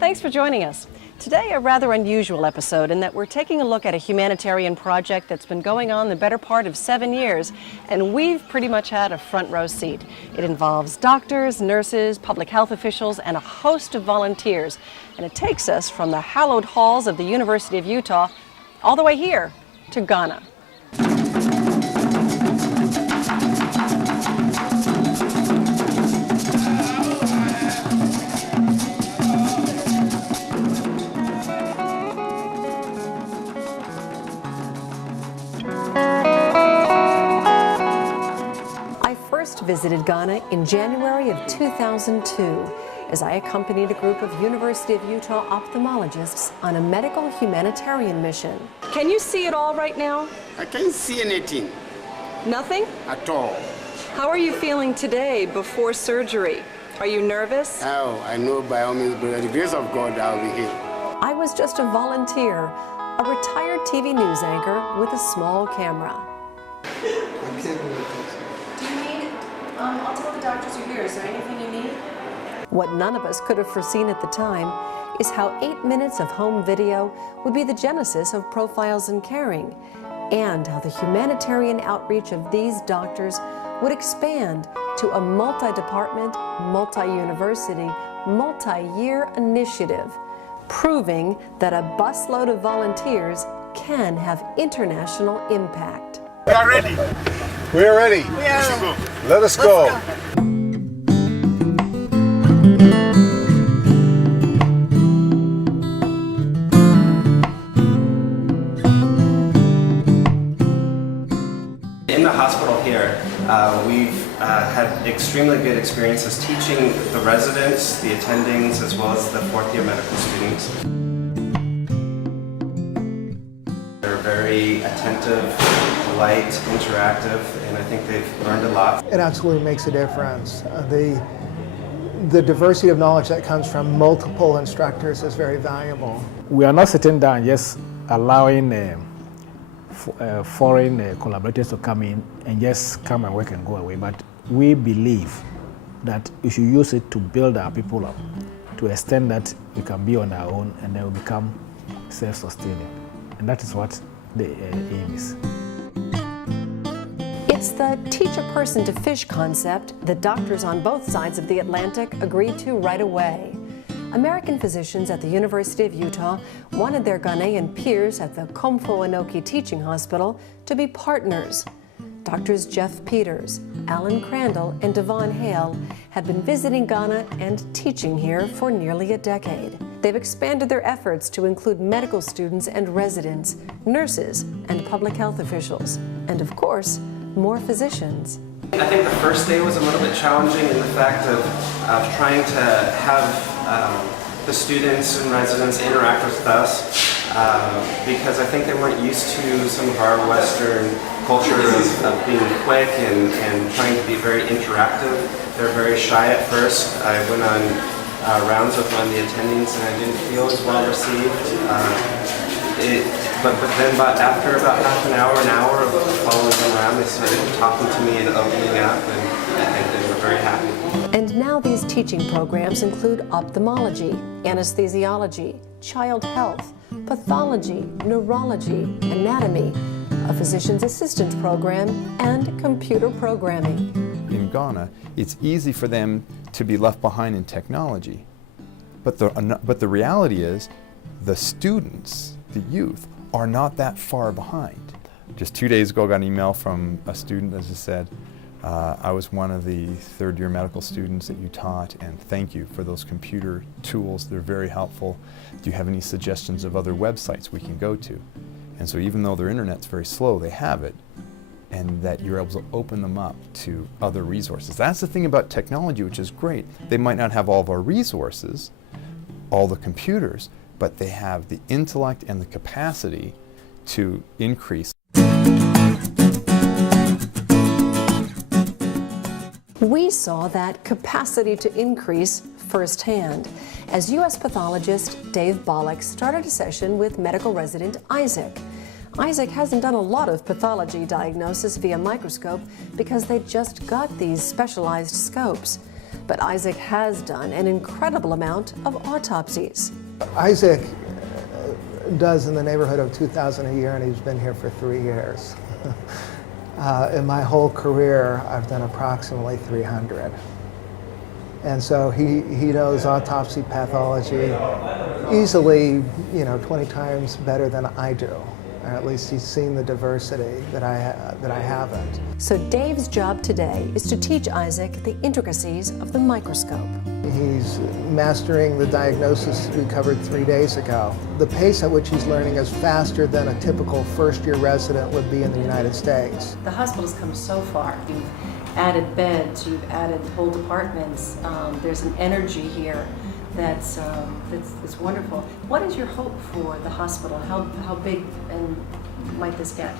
Thanks for joining us. Today, a rather unusual episode in that we're taking a look at a humanitarian project that's been going on the better part of 7 years, and we've pretty much had a front row seat. It involves doctors, nurses, public health officials, and a host of volunteers, and it takes us from the hallowed halls of the University of Utah all the way here to Ghana. Visited Ghana in January of 2002 as I accompanied a group of University of Utah ophthalmologists on a medical humanitarian mission. Can you see it all right now? I can't see anything. Nothing? At all. How are you feeling today before surgery? Are you nervous? Oh, I know by all means, by the grace of God, I'll be here. I was just a volunteer, a retired TV news anchor with a small camera. I'll tell the doctors you're here. Is there anything you need? What none of us could have foreseen at the time is how 8 minutes of home video would be the genesis of Profiles in Caring, and how the humanitarian outreach of these doctors would expand to a multi-department, multi-university, multi-year initiative, proving that a busload of volunteers can have international impact. We are ready. We are ready. Let us go. In the hospital here, we've had extremely good experiences teaching the residents, the attendings, as well as the fourth-year medical students. They're very attentive, polite, interactive, and I think they've learned a lot. It absolutely makes a difference. The diversity of knowledge that comes from multiple instructors is very valuable. We are not sitting down just allowing foreign collaborators to come in and just come and work and go away, but we believe that we should use it to build our people up to the extent that we can be on our own and then we become self-sustaining. And that is what the aim is. It's the teach a person to fish concept that doctors on both sides of the Atlantic agreed to right away. American physicians at the University of Utah wanted their Ghanaian peers at the Komfo Anoki Teaching Hospital to be partners. Doctors Jeff Peters, Alan Crandall, and Devon Hale have been visiting Ghana and teaching here for nearly a decade. They've expanded their efforts to include medical students and residents, nurses, and public health officials, and of course, more physicians. I think the first day was a little bit challenging in the fact of trying to have the students and residents interact with us because I think they weren't used to some of our Western culture of being quick and trying to be very interactive. They're very shy at first. I went on rounds with one of the attendings and I didn't feel as well received. But after about half an hour of following them around, they started talking to me and opening up, and they were very happy. And now these teaching programs include ophthalmology, anesthesiology, child health, pathology, neurology, anatomy, a physician's assistant program, and computer programming. In Ghana, it's easy for them to be left behind in technology. But the reality is, the students, the youth, are not that far behind. Just 2 days ago, I got an email from a student that just said, I was one of the third-year medical students that you taught, and thank you for those computer tools. They're very helpful. Do you have any suggestions of other websites we can go to? And so even though their internet's very slow, they have it, and that you're able to open them up to other resources. That's the thing about technology, which is great. They might not have all of our resources, all the computers, but they have the intellect and the capacity to increase. We saw that capacity to increase firsthand as U.S. pathologist Dave Bollock started a session with medical resident Isaac. Isaac hasn't done a lot of pathology diagnosis via microscope because they just got these specialized scopes. But Isaac has done an incredible amount of autopsies. Isaac does in the neighborhood of 2,000 a year, and he's been here for 3 years. In my whole career, I've done approximately 300. And so he knows autopsy pathology easily, 20 times better than I do. Or at least he's seen the diversity that I haven't. So Dave's job today is to teach Isaac the intricacies of the microscope. He's mastering the diagnosis we covered 3 days ago. The pace at which he's learning is faster than a typical first-year resident would be in the United States. The hospital's come so far. You've added beds, you've added whole departments. There's an energy here that's wonderful. What is your hope for the hospital? How big and might this get?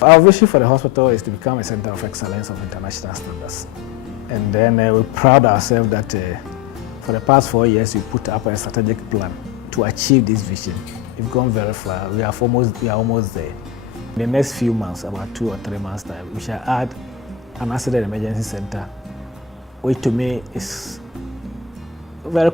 Our vision for the hospital is to become a center of excellence of international standards. And then we pride ourselves that for the past 4 years we put up a strategic plan to achieve this vision. We've gone very far. We are almost there. In the next few months, about 2 or 3 months time, we shall add an accident emergency center, which to me is very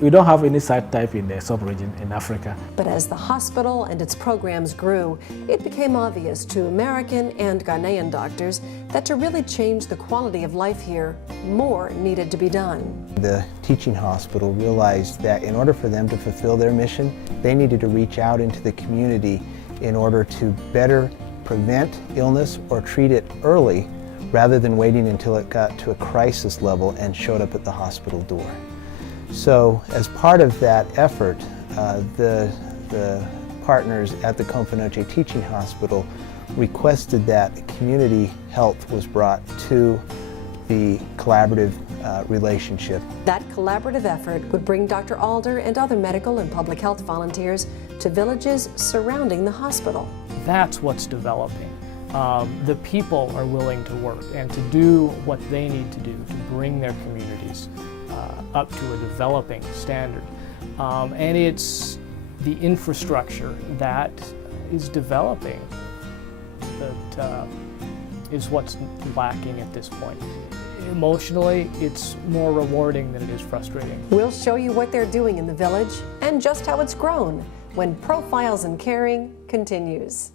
we don't have any site type in the sub-region in Africa. But as the hospital and its programs grew, it became obvious to American and Ghanaian doctors that to really change the quality of life here, more needed to be done. The teaching hospital realized that in order for them to fulfill their mission, they needed to reach out into the community in order to better prevent illness or treat it early rather than waiting until it got to a crisis level and showed up at the hospital door. So as part of that effort, the partners at the Confinoche Teaching Hospital requested that community health was brought to the collaborative relationship. That collaborative effort would bring Dr. Alder and other medical and public health volunteers to villages surrounding the hospital. That's what's developing. The people are willing to work and to do what they need to do to bring their communities up to a developing standard. And it's the infrastructure that is developing that is what's lacking at this point. Emotionally, it's more rewarding than it is frustrating. We'll show you what they're doing in the village and just how it's grown when Profiles in Caring continues.